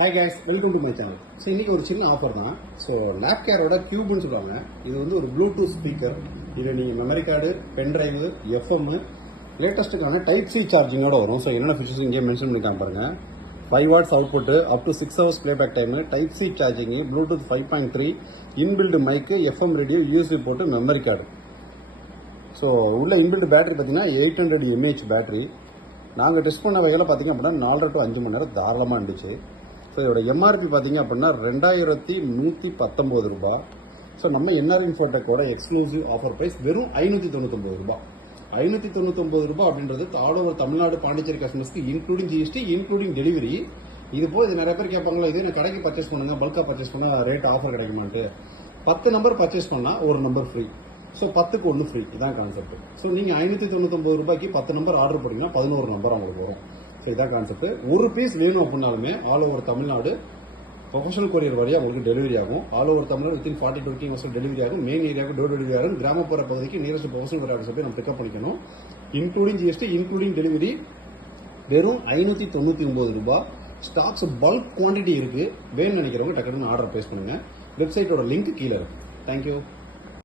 Hi guys, welcome to my channel. So இன்றைக்கி ஒரு சின்ன ஆஃபர் தான். ஸோ லேப் கேரோட கியூப்னு சொல்லுவாங்க. இது வந்து ஒரு ப்ளூடூத் ஸ்பீக்கர். இதில் நீங்கள் memory card, pen drive, FM, லேட்டஸ்ட்டுக்கான டைப் சி சார்ஜிங்கோட வரும். ஸோ என்னென்ன ஃபீச்சர்ஸ் இங்கே மென்ஷன் பண்ணிட்டாங்க பாருங்கள். 5 watts output, up to 6 hours playback time, type C charging, Bluetooth 5.3, inbuilt mic, FM radio, USB போட்டு மெமரி கார்டு. ஸோ உள்ள இன்பில்டு பேட்டரி பார்த்தீங்கன்னா 800 mAh பேட்டரி. நாங்கள் டெஸ்ட் பண்ண வகையில் பார்த்தீங்க அப்படின்னா 4 to 5 மணி நேரம் தாராளமாக இருந்துச்சு. ஸோ இதோட எம்ஆர்பி பார்த்தீங்க அப்படின்னா 2119 ரூபாய். ஸோ நம்ம என்ஆர் இன்ஃபோடெக்கோட எக்ஸ்க்ளூசிவ் ஆஃபர் ப்ரைஸ் வெறும் 599 ரூபாய். 599 ரூபாய் அப்படின்றது ஆல் ஓவர் தமிழ்நாடு, பாண்டிச்சேரி கஸ்டமர்ஸ்க்கு இன்க்ளூடிங் ஜிஎஸ்டி, இன்க்ளூடிங் டெலிவரி. இது போய் இது நிறைய பேர் கேட்பாங்களா, இதே நான் கடைக்கு பர்ச்சேஸ் பண்ணுங்க, பல்காக பர்ச்சேஸ் பண்ணால் ரேட் ஆஃபர் கிடைக்குமான்ட்டு. 10 நம்பர் பர்ச்சேஸ் பண்ணால் ஒரு நம்பர் ஃப்ரீ. ஸோ 10க்கு 1 ஃப்ரீ, இதான் கான்செப்ட். ஸோ நீங்கள் 599 ரூபாய்க்கு 10 நம்பர் ஆர்டர் போட்டிங்கன்னா 11 நம்பர் அவங்களுக்கு வரும். ஸோ இதான் கான்செப்ட். ஒரு பீஸ் வேணும் அப்படின்னாலுமே all over Tamil Nadu professional courier வழியாக உங்களுக்கு டெலிவரி ஆகும். All over Tamil Nadu within 40 to 20 minutes delivery ஆகும். மெயின் ஏரியாவுக்கு டோர் டெலிவரி ஆகும். கிராமப்புற பகுதிக்கு நியரஸ்ட் ப்ரொஃபஷனல் கொரியர் போய் நம்ம பிக்கப் பண்ணிக்கணும். இன்க்ளூடிங் ஜிஎஸ்டி, இன்க்ளூடிங் டெலிவரி வெறும் 599 ரூபாய். ஸ்டாக்ஸ் பல்க் குவான்டிட்டி இருக்குது. வேணும்னு நினைக்கிறவங்க டக்குன்னு ஆர்டர் பிளேஸ் பண்ணுங்கள். வெப்சைட்டோட லிங்க் கீழே இருக்கும். தேங்க்யூ.